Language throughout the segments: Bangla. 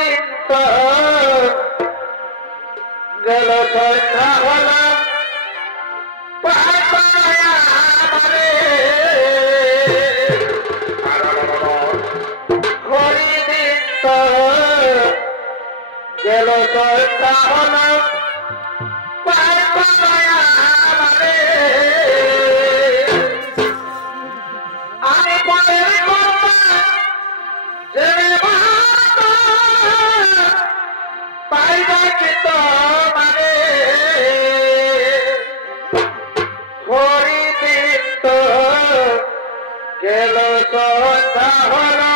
দিন তো গেল সন্ধ্যা হলো ঘড়ি দিন তো গেল সন্ধ্যা হলো আমি পরের পাইবা কিন্তু মানে ঘড়ি দিন তো গেল সন্ধ্যা হলো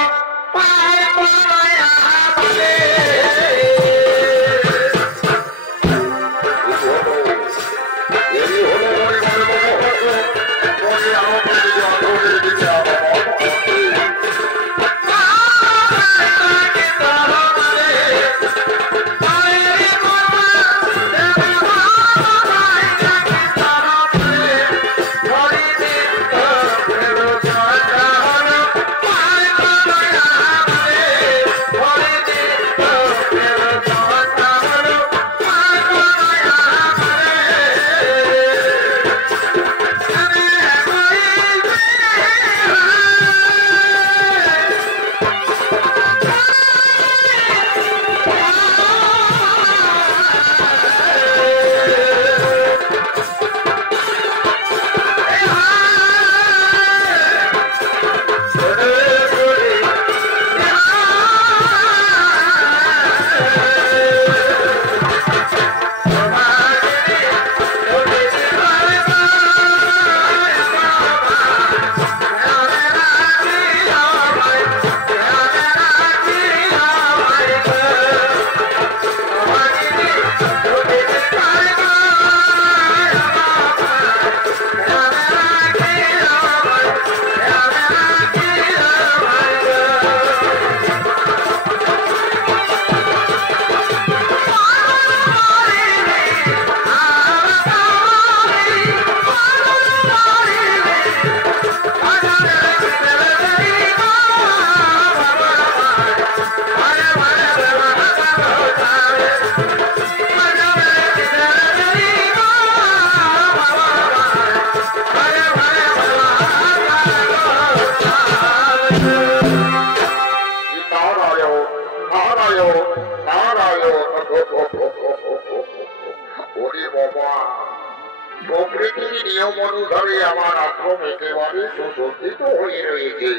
প্রকৃতির নিয়ম অনুসারে আমার আশ্রম একেবারে সুসজ্জিত হয়ে রয়েছে।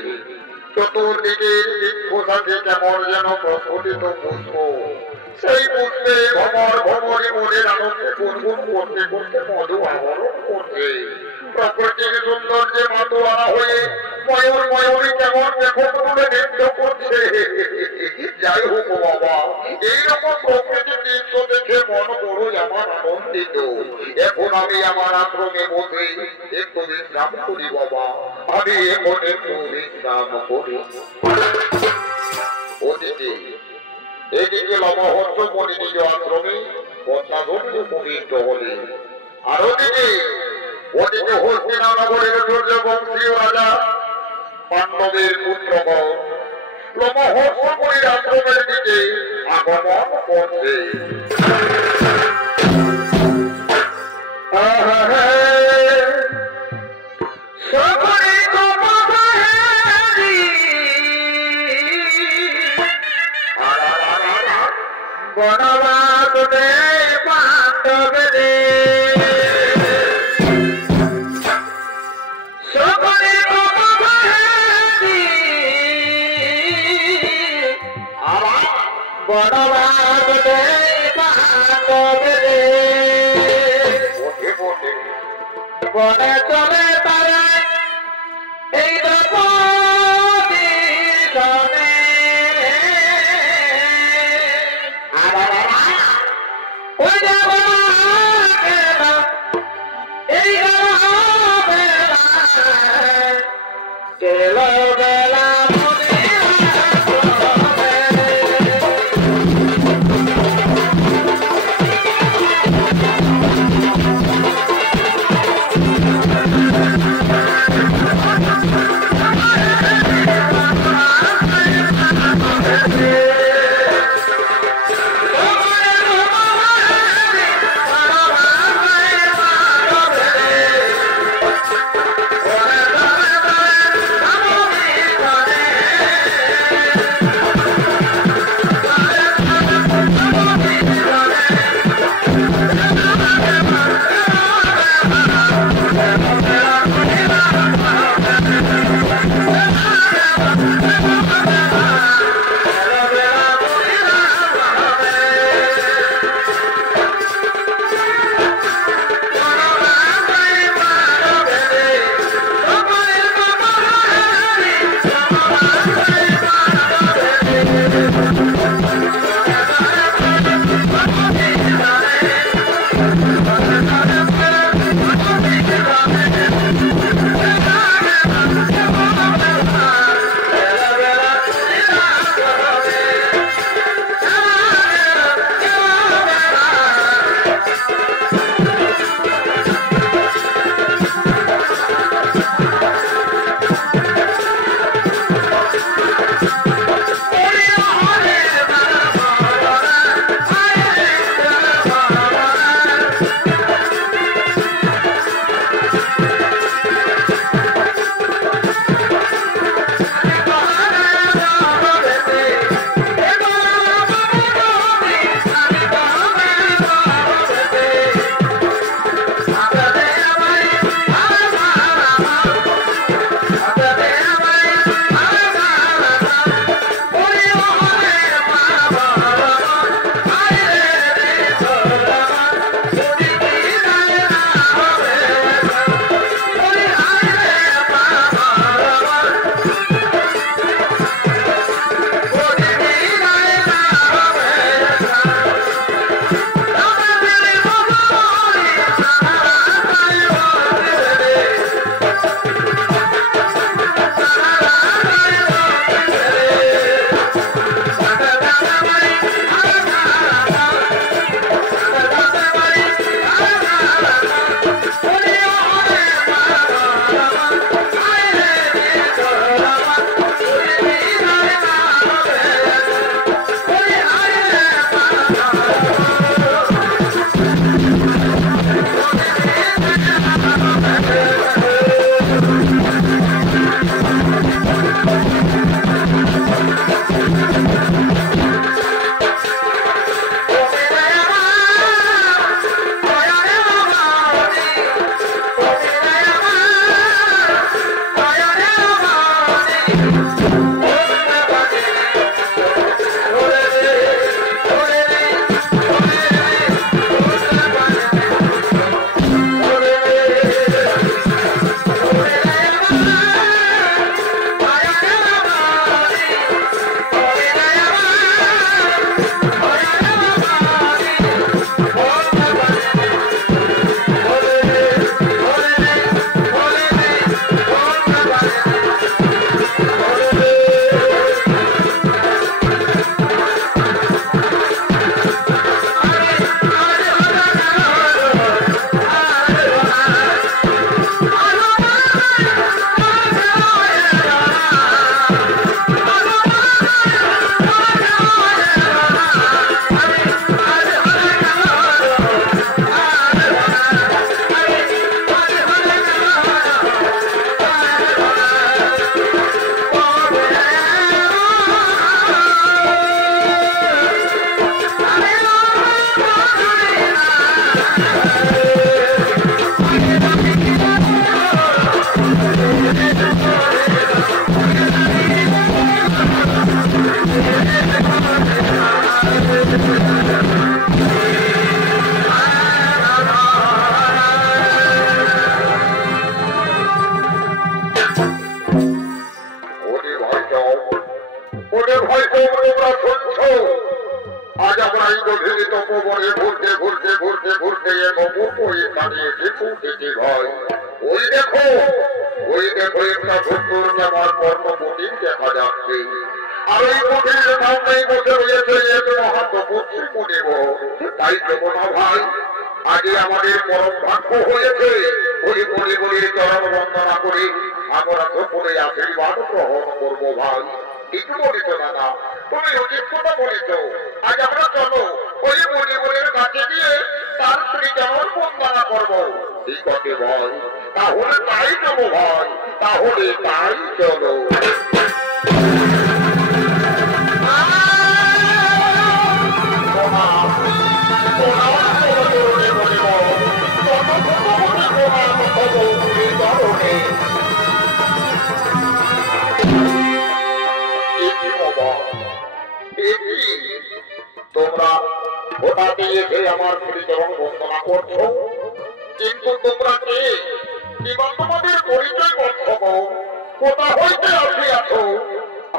চতুর্দিকে পোশাকে কেমন যেন প্রস্ফুটিত পুষ্প, সেই পুষ্পে ভ্রমর ভ্রমরে মনের আনন্দে গুনগুন করতে করতে মধু আহরণ করছে। প্রকৃতির সৌন্দর্যে মাতোয়ারা হয়ে ময়ূর ময়ূরী কেমন দেখো তুলে নৃত্য করছে। যাই হোক বাবা, এইরকম প্রকৃতির দৃশ্য দেখে মন বড়ই আমার আনন্দিত। এখন আমি আমার আশ্রমে বসে একটু বিশ্রাম করি বাবা, আমি এখন একটু বিশ্রাম করি। ওদিকে এদিকে লবহর্ষ মণি নিজ আশ্রমে পদ্মাধরে উপবিষ্ট হলেন। আর ওদিকে হস্তিনানগরের সূর্যবংশীয় রাজা পাণ্ডবের পুত্রগণ লবহর্ষ মণির আশ্রমের দিকে আগমন করছে। বনবাস দে পাণ্ডব দে সকলে বনবাস দে পাণ্ডব দে বনে চলে তারা এই দ্রৌপদী সনে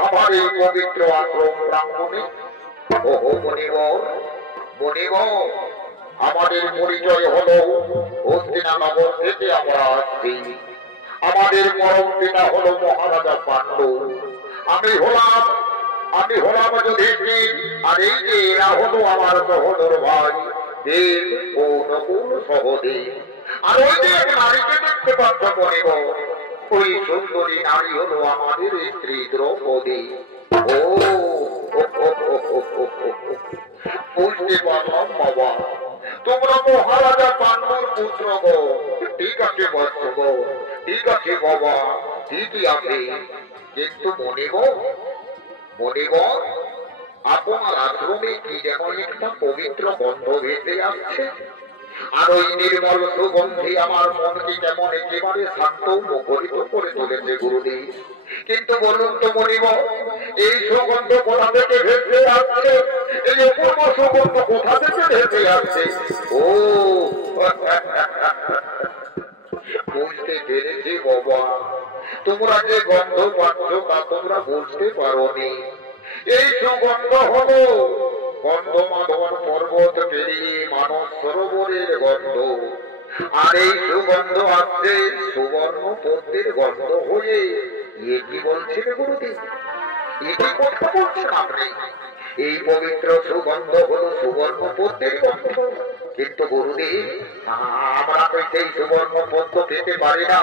আমার এই পবিত্র আশ্রম প্রাঙ্গণে। ওহো মণিবর, মণিবর, আমাদের পরিচয় হলো হস্তিনানগর থেকে আমরা আসছি। আমাদের পরম পিতা হলো মহারাজা পাণ্ডু। আমি হলাম যুধিষ্ঠির, আর এই যে এরা হলো আমার সহোদর ভাই দেব ও নকুল সহদেব। আর ওই যে নারীকে দেখতে পাচ্ছ মণিবর, ওই সুন্দরী নারী হলো আমাদের স্ত্রী দ্রৌপদী। ও বুঝতে পারলাম বাবা, তোমরা মহারাজা পাণ্ডুর পুত্র গো। ঠিক আছে বৎস গো, ঠিক আছে বাবা, ঠিকই আছে। কিন্তু মণিবর, আপনার আশ্রমে কি যেন একটা পবিত্র গন্ধ ভেসে আসছে, আর ওই নির্মল সুগন্ধি আমার মনকে কেমন একেবারে শান্ত মুখরিত করে তুলেছে গুরুদেব। কিন্তু বলুন তো মণিবর, এই সুগন্ধ কোথা থেকে ভেসে আসছে? এই অপূর্ব সুগন্ধ কোথা থেকে ভেসে আসছে? ও বুঝতে পেরেছি বাবা, তোমরা যে গন্ধ পাচ্ছ তা তোমরা বুঝতে পারোনি। এই সুগন্ধ হলো গন্ধমাধব পর্বত পেরিয়ে মানস সরোবরের গন্ধ, আর এই সুগন্ধ আসছে সুবর্ণ পদ্মের গন্ধ হয়ে। এ কি বলছেন গুরুদেব? এ কি কথা বলছেন আপনি? এই পবিত্র সুগন্ধ হলো সুবর্ণ পদ্মের গন্ধ। কিন্তু গুরুদেব, আমরা তো সেই সুবর্ণ পদ্ম পেতে পারি না।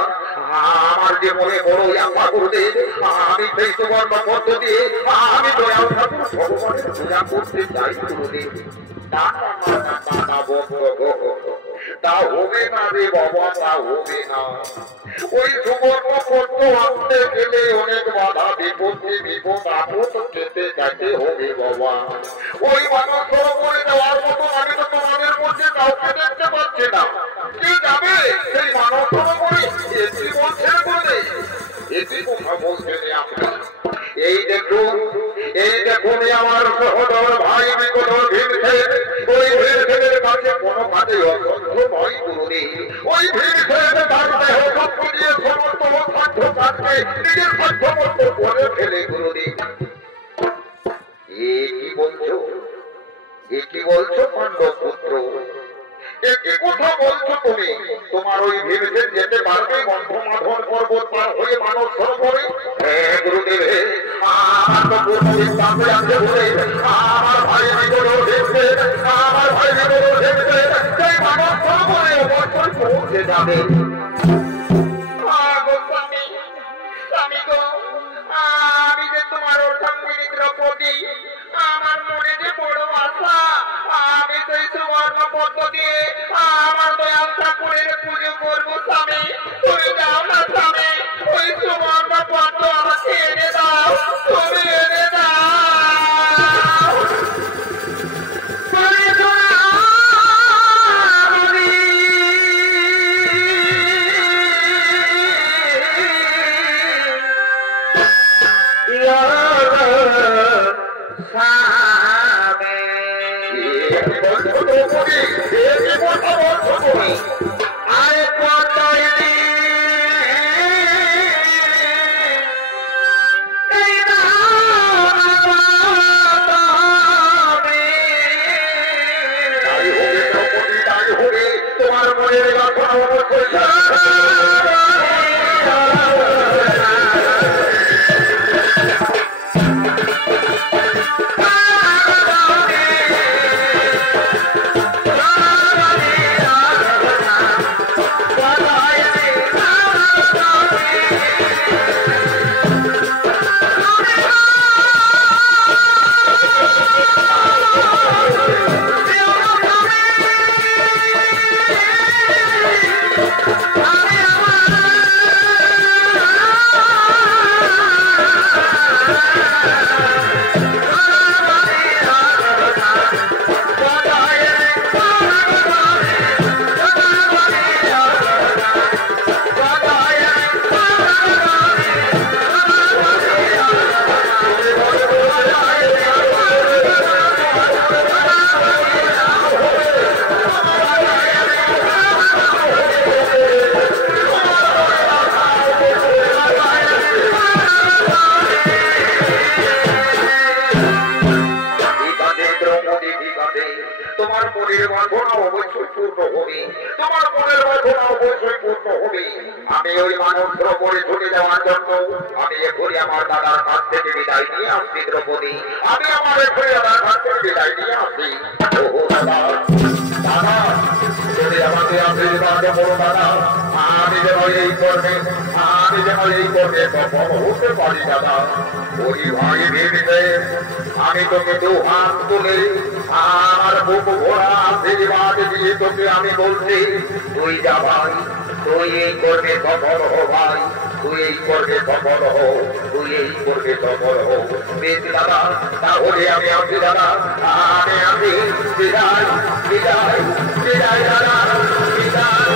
আমার যে মনে বড় আশা গুরুদেব, আমি সেই সুবর্ণ পদ্ম দিয়ে আমি দয়াল ঠাকুর ভগবানের পূজা করতে চাই গুরুদেব। তা হবে না রে বাবা, তা হবে না। ওই সুবর্ণ পদ্ম আনতে গেলে অনেক বাধা বিপত্তি, বিপদ আপদ খেতে যেতে হবে বাবা। ওই মানব সরোবরে যাওয়ার মতো আমি তো তোমাদের মধ্যে কাউকে দেখতে পাচ্ছি না। কে যাবে সেই মানব সরোবরে? এটি বলছেন বলে, এটি কথা বলছেন আপনি। এই দেখুন আমার সহোদর ভাই বিগত ভীমসেন, ওই ভীমসেনের কাছে কোনো কাজে অসংখ্য নয় গুরুদেব। ওই ভীমসেন তার দেহ শক্তি দিয়ে সমস্ত সাধ্য কাজকে নিজের সাধ্য মতো করে ফেলে গুরুদেব। এ কি বলছো পাণ্ডব পুত্র? একই কথা বলছো তুমি? তোমার ওই ভীমসেন যেতে পারবে গন্ধমাধব পর্বত পার হয়ে মানস সরোবরে? হ্যাঁ গুরুদেব, আমার তো পূর্ণ বিশ্বাস আছে বলে আমার ভাই বিগত ভীমসেন, আমার ভাই বিগত ভীমসেন সেই মানস সরোবরে অবশ্যই পৌঁছে যাবে। আমি যে তোমার অর্ধাঙ্গিনী দ্রৌপদী, আমার মনে যে বড় আশা, আমি সেই সুবর্ণ পদ্ম দিয়ে আমার দয়াল ঠাকুরের পুজো করবো স্বামী। তুমি যাও না স্বামী, ওই সুবর্ণ পদ্ম আমাকে এনে দাও, তুমি এনে দাও। তোমার মনের কথা অবশ্যই মনের বাসনা অবশ্যই পূর্ণ হবে, তোমার মনের বাসনা অবশ্যই পূর্ণ হবে। আমি ওই মানব সরোবরে চলে যাওয়ার জন্য আমি এখনই আমার দাদার কাছ থেকে বিদায় নিয়ে আসছি দ্রৌপদী, আমি আমার এখনই দাদার কাছ থেকে বিদায় নিয়ে আসছি। ও দাদা, দাদা যদি আমাকে আশীর্বাদ করো দাদা, আমি যেন এই করবে, আমি যেন এই করবে সফল হতে পারি দাদা। ওই ভাই ভেবেছে আমি তোকে দু হাত তুলে আমার বুক ভরা আশীর্বাদ দিয়ে তোকে আমি বলছি, তুই যা ভাই, তুই এই করবে সফল হো ভাই, তুই এই করবে সফল হো, তুই এই করবে সফল হো। বেশ দাদা, তাহলে আমি আসি দাদা, আমি আসি। বিদায় বিদায় বিদায় দাদা, বিদায়।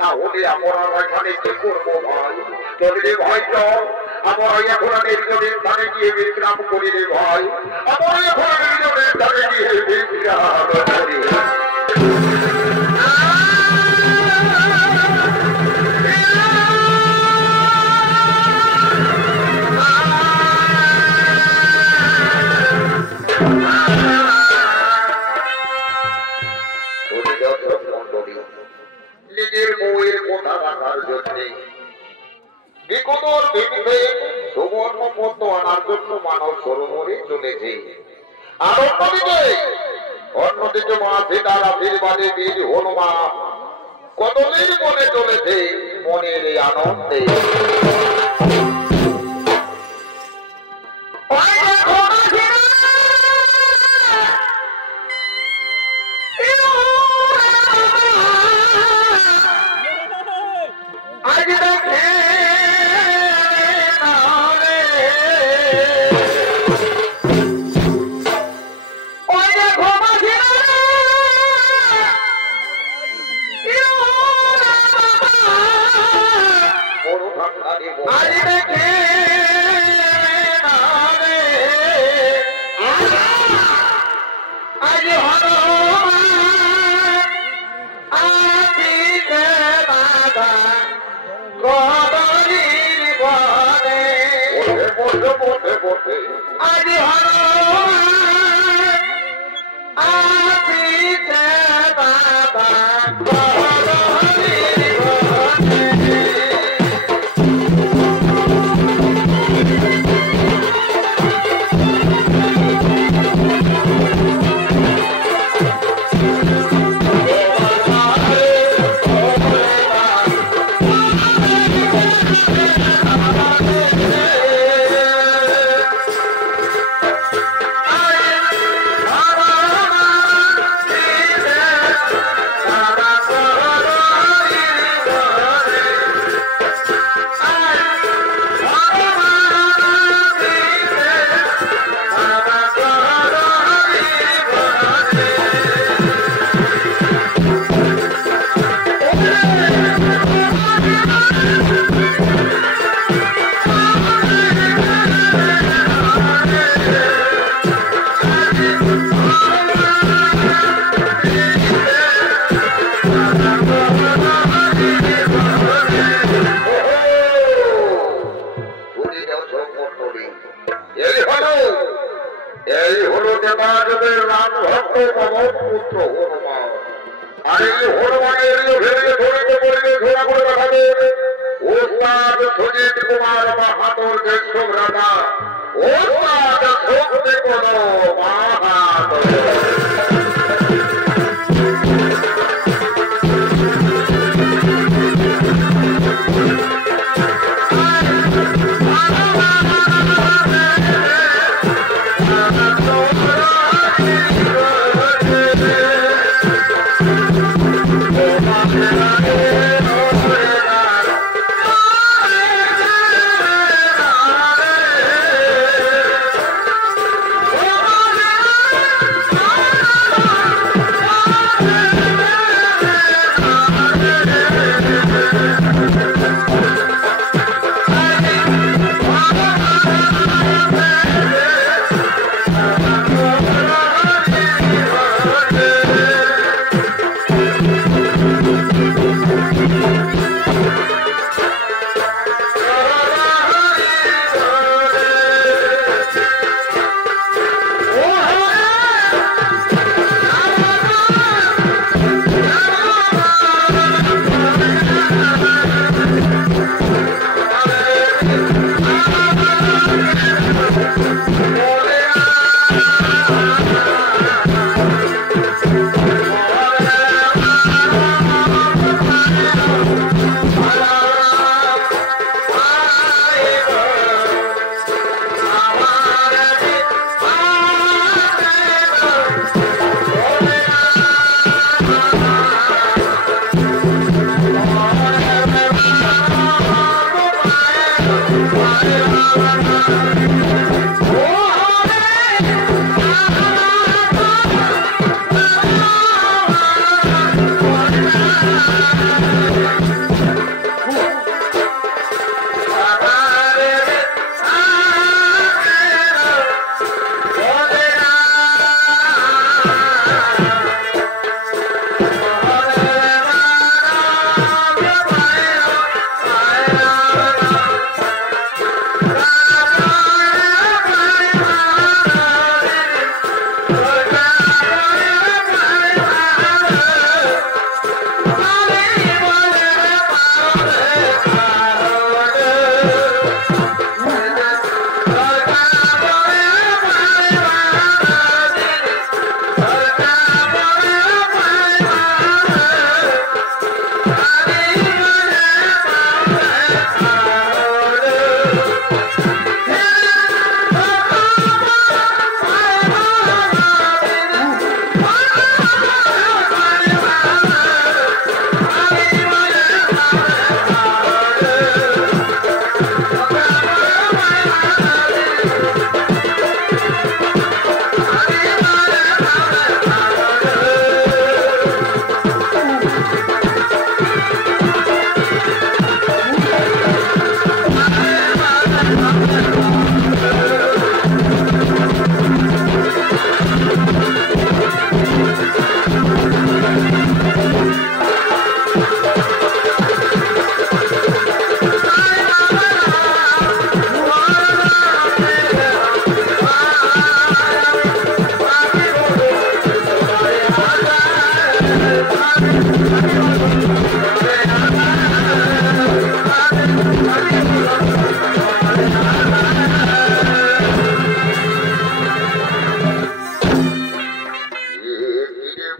তাহলে আমরা এখানে কি করবো ভাই? চলবে ভাই, চল আমরা এখন নির্জনের স্থানে গিয়ে বিশ্রাম করি রে ভাই, আমরা এখন নির্জনের স্থানে গিয়ে বিশ্রাম করি। নিজের বউয়ের কথা রাখার জন্য বিকটর ভেবে সুবর্ণ পদ্ম আনার জন্য মানব সরোবরে চলেছে। আর অন্যদিকে মা সীতার আশীর্বাদে বীর হনুমান কদলের মনে চলেছে মনের এই আনন্দে।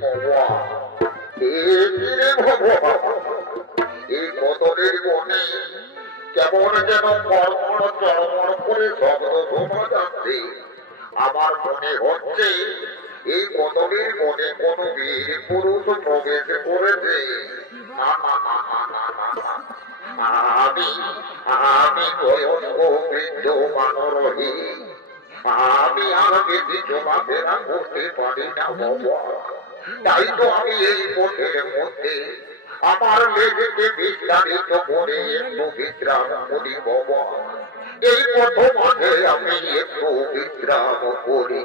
বাবা এই কদরের বনে কেমন যেন মর্মর চরমর করে শব্দ শোনা যাচ্ছে। আমার মনে হচ্ছে এই কদরের বনে কোন বীর পুরুষ প্রবেশ করেছে। না না না না না না না, আমি বয়স্ক বৃদ্ধ মানরহী, আমি আর বেশি চলাফেরা করতে পারি না বাবা। তাই তো আমি এই পথের মধ্যে আমার লেজকে বিস্তারিত করে একটু বিশ্রাম করি বাবা। এই পথ মাঝে আমি একটু বিশ্রাম করি।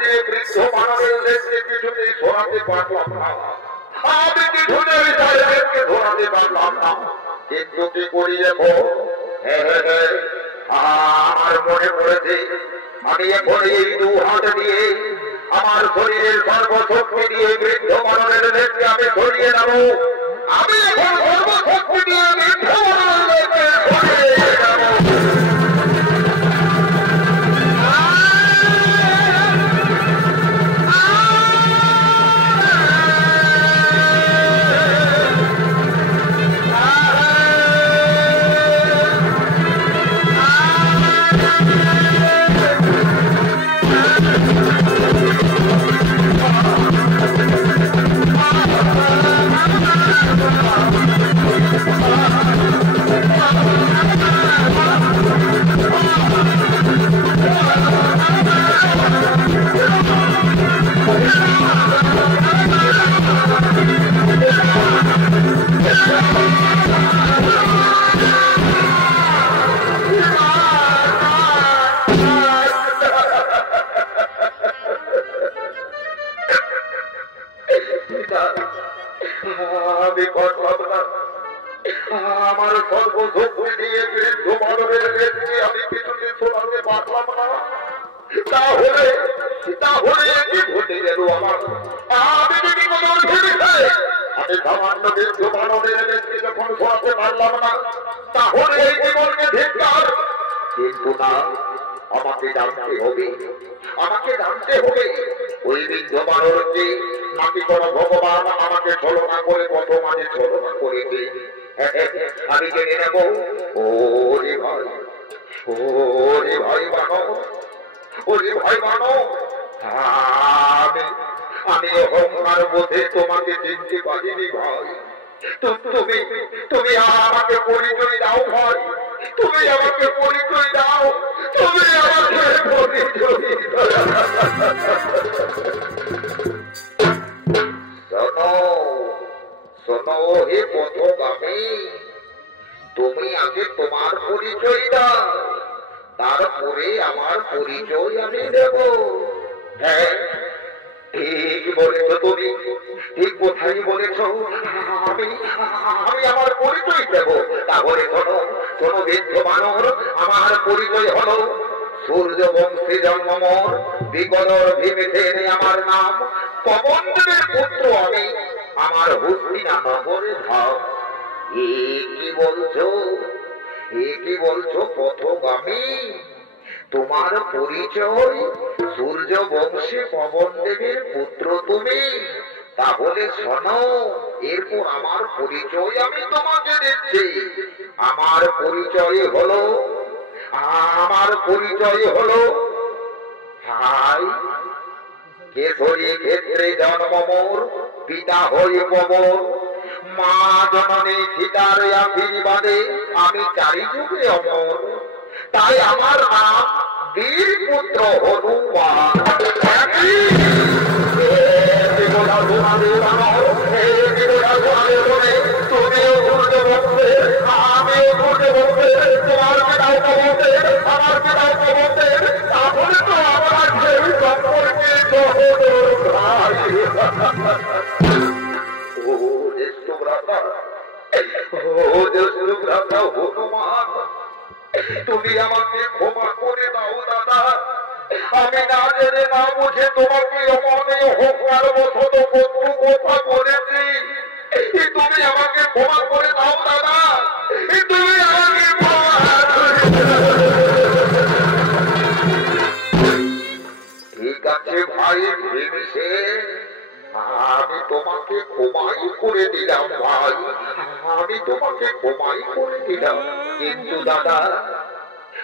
দিয়ে বৃদ্ধ মানবের লেজকে কিছুতেই সরাতে পারলাম না। আমি কিছুতেই তার লেজকে সরাতে পারলাম না। কিন্তু কি করি এখন? আমার মনে পড়েছে আমি এখন এই দু হাত দিয়ে আমার শরীরের সর্বশক্তি দিয়ে বৃদ্ধ মানবের লেজকে আমি সরিয়ে নেব। আমি এখন সর্বশক্তি দিয়ে বৃদ্ধ মানবের লেজকে সরিয়ে নেব। আমার সর্বশক্তি দিয়ে বৃদ্ধ মানবের লেজকে আমি কিছুতে সরাতে পারলাম না। তাহলে কি ঘটে গেল আমার? আমি যদি কোনো আমি সামান্য বৃদ্ধ মানবের লেজকে যখন সরাতে পারলাম না, তাহলে এই জীবনকে ধিক্কার। কিন্তু না, আমাকে জানতে হবে ওই বৃদ্ধ মানবকে নাকি কোনো ভগবান আমাকে ছলনা করে কত মাঝে ছলনা করেছে। আমি জেনে নেব। ওরে ভাই মানব, আমি অহংকার বোধে তোমাকে চিনতে পারিনি ভাই। তুমি আমাকে পরিচয় দাও ভাই, তুমি আমাকে পরিচয় দাও, তুমি আমাকে পরিচয় শোনো হে পথগামী, তুমি আগে তোমার পরিচয় দাও, তারপরে আমার পরিচয় আমি দেব। হ্যাঁ, ঠিক বলেছ তুমি, ঠিক কোথায় বলেছ। আমি আমার পরিচয় দেব। তাহলে শোনো বৃদ্ধ মানব, আমার পরিচয় হলো সূর্যবংশী জন্মমোর, বিকলর ভীমসেন আমার নাম, পবনদেবের পুত্র আমি, আমার হস্তিনা নগরে ধাম। এ কি বলছো পথগামী? তোমার পরিচয় সূর্যবংশী পবনদেবের পুত্র তুমি? তাহলে শোনো, এরপর আমার পরিচয় আমি তোমাকে দিচ্ছি। আমার পরিচয় হলো ভাই, কেশরী ক্ষেত্রে জন্ম মোর, পিতা হই পবন, মা জননী সীতার আশীর্বাদে আমি চারি যুগে অমর। তাই আমার নাম বীর পুত্র হনুমান। তুমিও ঘুরতে বলতে, আমিও ঘুরতে বলতে, তোমার পিতাও তো বলতে, আমার পিতাও তো বলতে, তাহলে তো আমার সেই সম্পর্কিত হনুমান, তুমি আমাকে ক্ষমা করে দাও দাদা। আমি না জেনে না বুঝে তোমাকে অমনে অহংকার বশত কতু কথা বলেছি। তুমি আমাকে ক্ষমা করে দাও দাদা, তুমি আমাকে ঠিক আছে ভাই ভীমসেন, আমি তোমাকে ক্ষমাই করে দিলাম ভাই, আমি তোমাকে ক্ষমাই করে দিলাম। কিন্তু দাদা,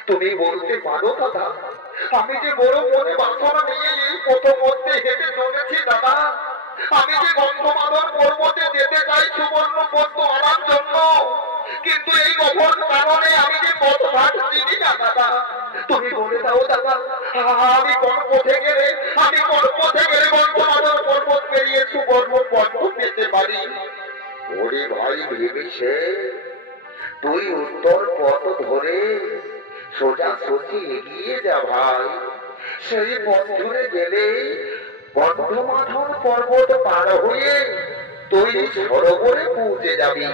তুমি বলতে পারো দাদা, আমি যে বড় মনে বাসনা নিয়ে এই প্রথম মধ্যে হেঁটে চলেছি দাদা, আমি যে গন্ধমাদন পর্বতে যেতে চাই সুবর্ণ পদ্ম আনার জন্য, কিন্তু এই গোপন কারণে আমি যে পথ ঘাট চিনি না দাদা। তুমি বলে দাও দাদা, আমি কোন পথে গেলে গন্ধমাদন পর্বত পেরিয়ে সুবর্ণ পদ্ম পেতে পারি? ওরে ভাই ভীমসেন, তুই উত্তর পথ ধরে সোজাসুজি এগিয়ে যা ভাই। সেই পথ ধরে গেলেই গন্ধমাধন পর্বত পার হয়ে তুই সরোবরে পৌঁছে যাবি।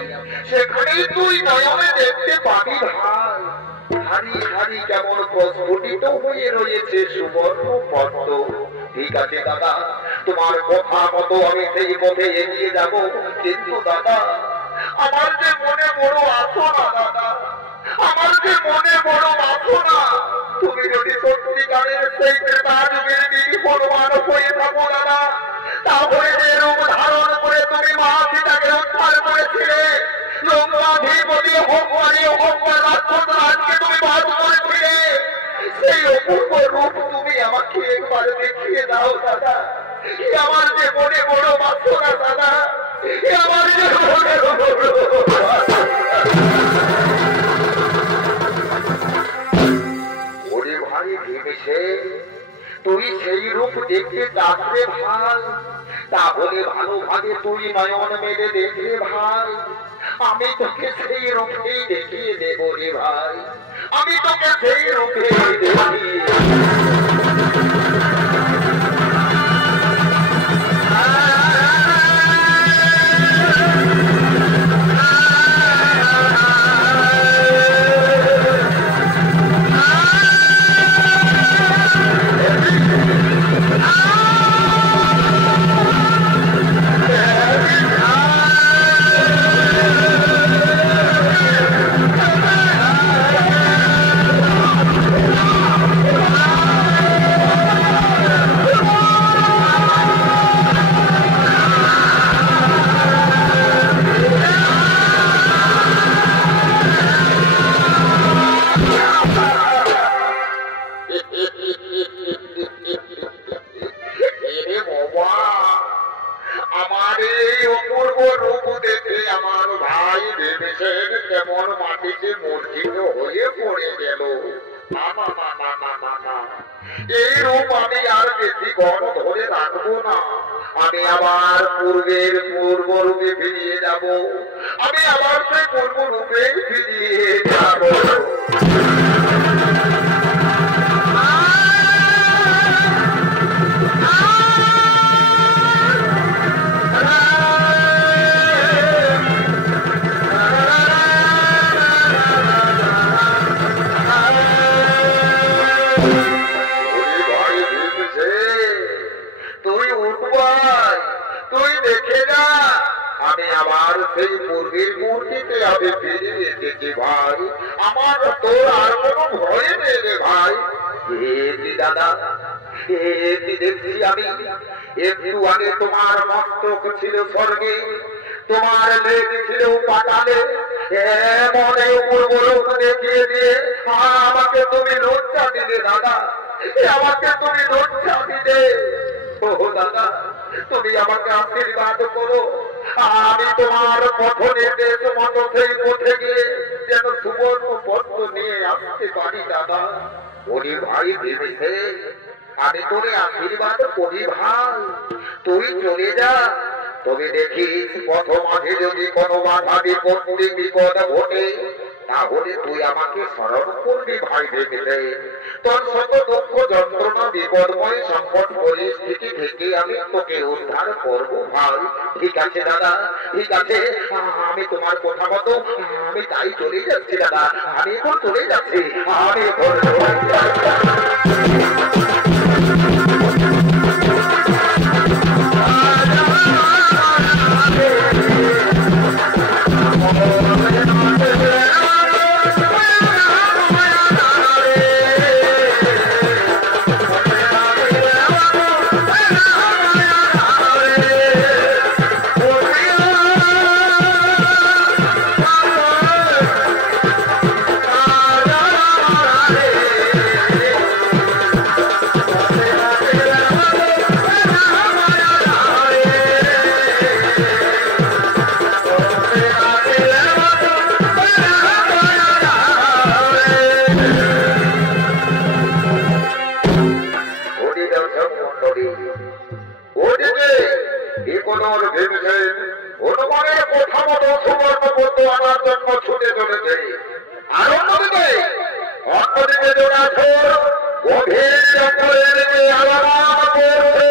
সেখানেই তুই নয়নে দেখতে পাবি ভাই, হারি হারি কেমন প্রস্ফুটিত হয়ে রয়েছে সুবর্ণ পদ্ম। ঠিক আছে দাদা, তোমার কথা মতো আমি সেই পথে এগিয়ে যাব। কিন্তু দাদা, আমার যে মনে বড় বাসনা দাদা, আমার যে মনে বড় বাসনা, তুমি যদি সত্যিকারের সেই ত্রেতাযুগের বীর বলবান হয়ে থাকো দাদা, তাহলে যে রূপ ধারণ করে তুমি মা সীতাকে উদ্ধার করেছিলে, লঙ্কাধিপতি হংকারী হংকার রাক্ষসরাজকে তুমি বাদ করেছিলে, সেই অপূর্ব রূপ তুমি আমাকে একবার দেখিয়ে দাও দাদা। আমার যে মনে বড় বাসনা দাদা, আমার যে মনে ওরে ভাই ভেবেছে তুই সেই রূপ দেখতে চাসরে ভাই, তাহলে ভালোভাবে তুই নয়ন মেলে দেখে ভাই, আমি তোকে সেই রূপেই দেখিয়ে দেব রে ভাই, আমি তোকে সেই রূপেই দেখিয়ে আমি তোরে আশীর্বাদ করি ভাই, তুই চলে যা। তবে দেখিস পথ মাঝে যদি কোনো বাধা বিপত্তি বিপদ ঘটে, তাহলে তুই আমাকে স্মরণ করবি ভাই ভেবে। তোর শত দুঃখ যন্ত্রণা বিপদময় সংকট পরিস্থিতি থেকে আমি তোকে উদ্ধার করবো ভাই। ঠিক আছে দাদা, ঠিক আছে, আমি তোমার কথা মতো আমি তাই চলে যাচ্ছি দাদা, আমি এখন চলে যাচ্ছি, আমি এখন চলে যাচ্ছি। গভীর জঙ্গলের দিকে আলাপ করছে।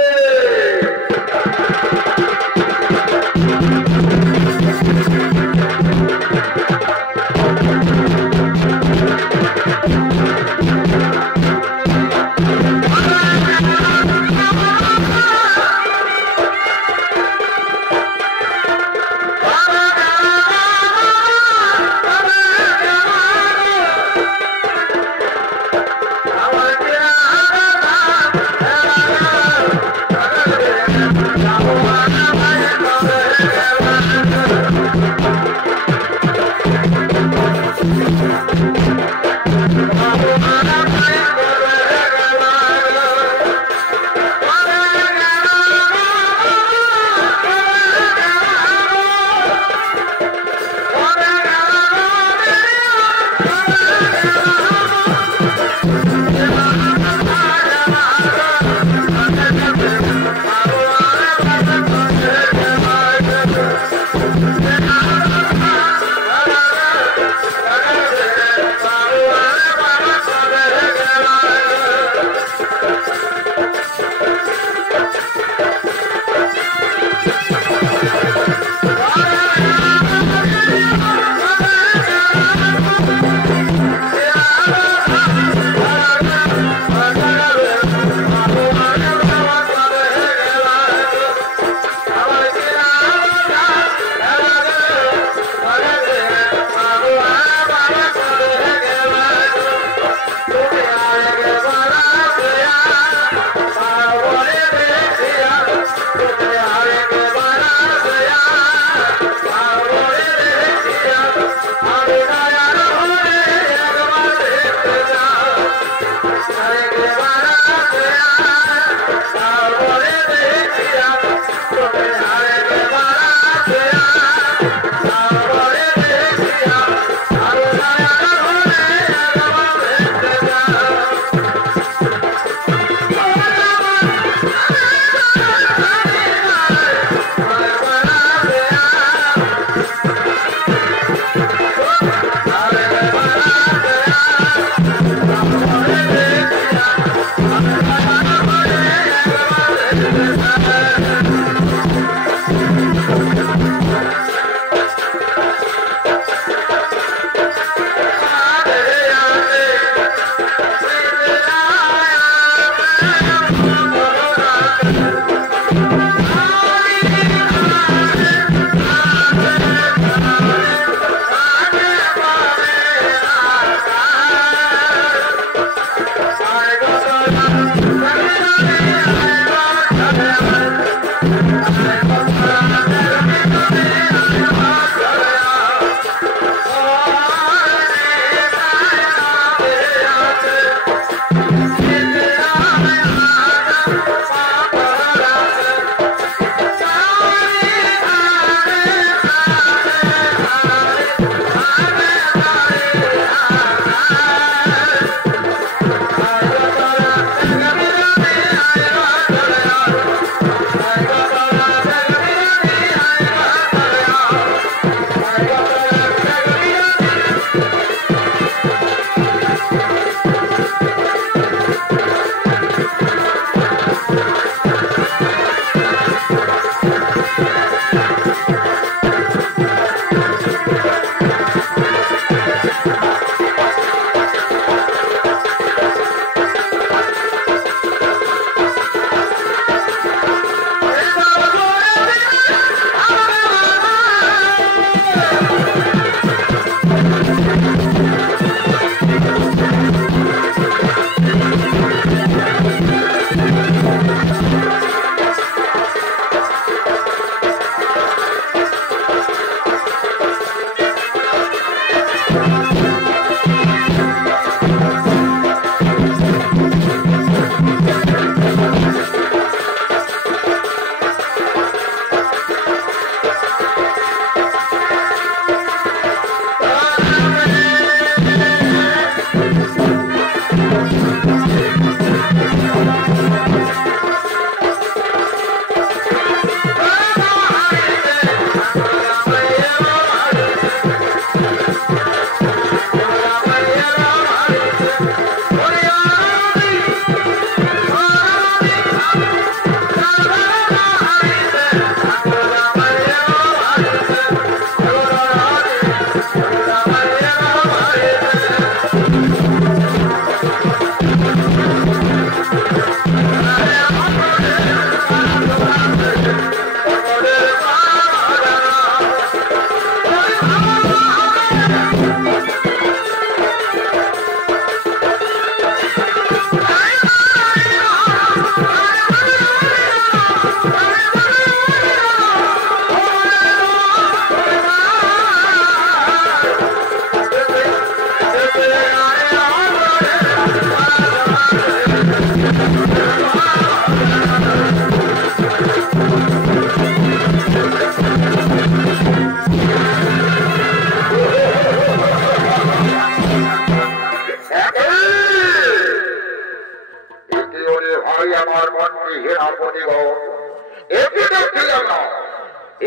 এটি দেখছিল না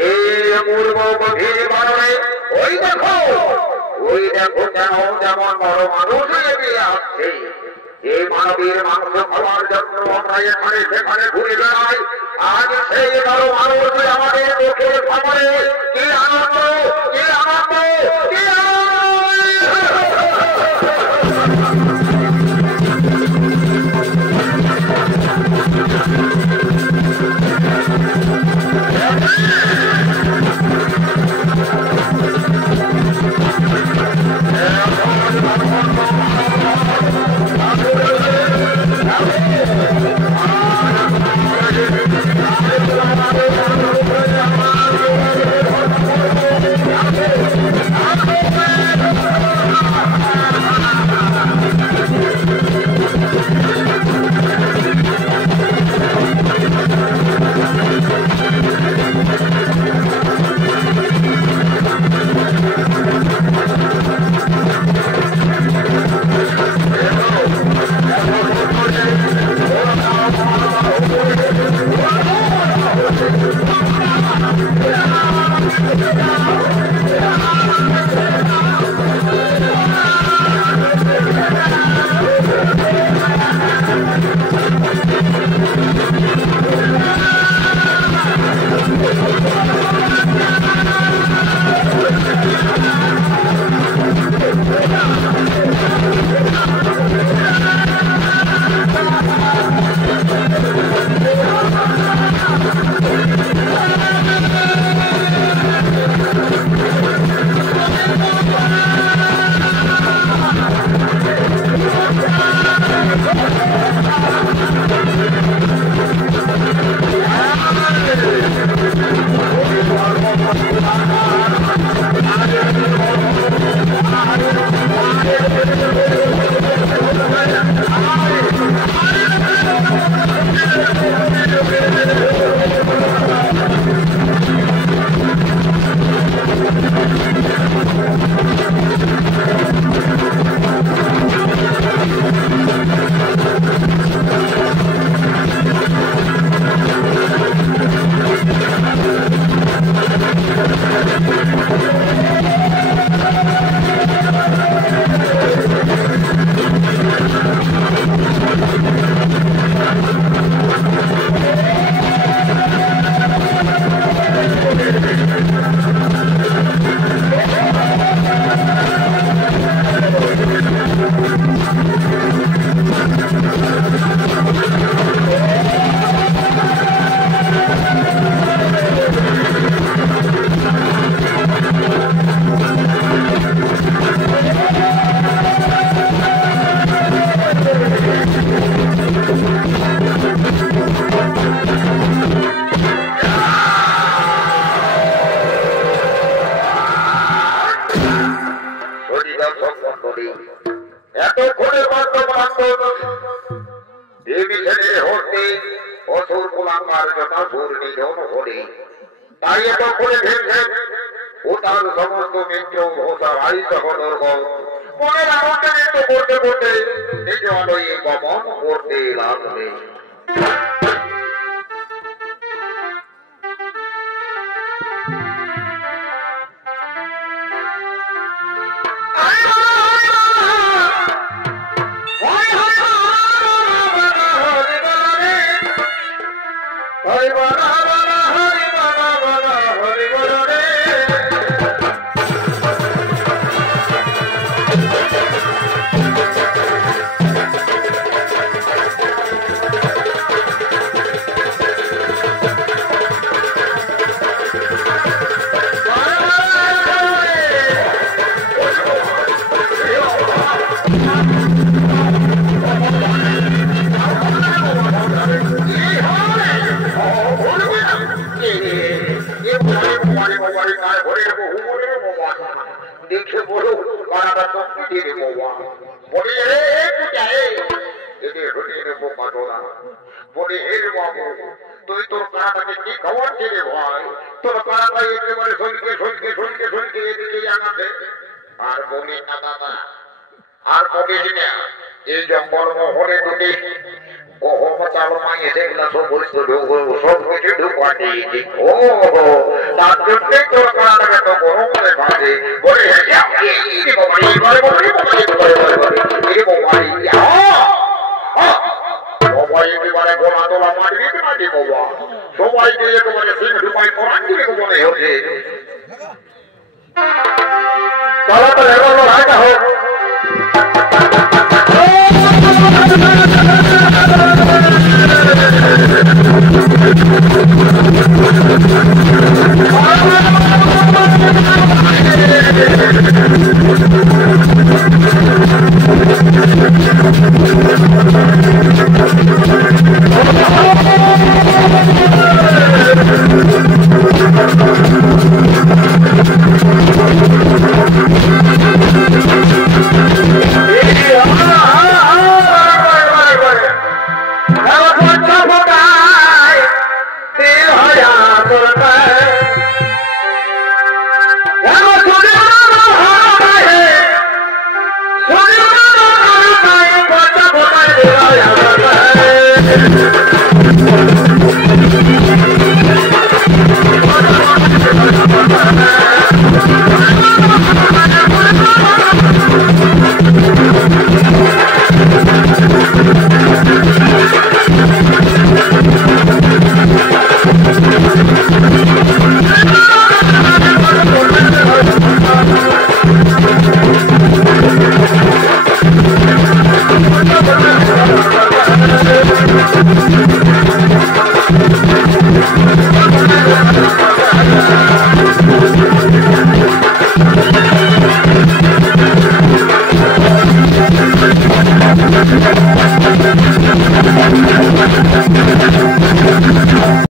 এই পূর্ব গভীর বারণে ওই দেখো কেন যেমন বড় মানুষ এগিয়ে আসছে এই মানবীর মাংস খাওয়ার জন্য আমরা এখানে সেখানে ঘুরে বেড়াই আজ সেই বড় মানুষ আমাদের চোখের সামনে কি আনন্দ কি আনন্দ কি ওহো চালো মাইয়ে সেগুলা সব বলিস তো সব কিছু ঢুকাতে ও তার জন্যই তোর কড়াটাকে তো গরম করে ভাজে বলে সবাই একেবারে গোলা তোলা মারবি না দি বাবা সবাইকে একেবারে সিং ঢুকাই করান দিলে মনে হচ্ছে চলো তো এগুলো রাখা হোক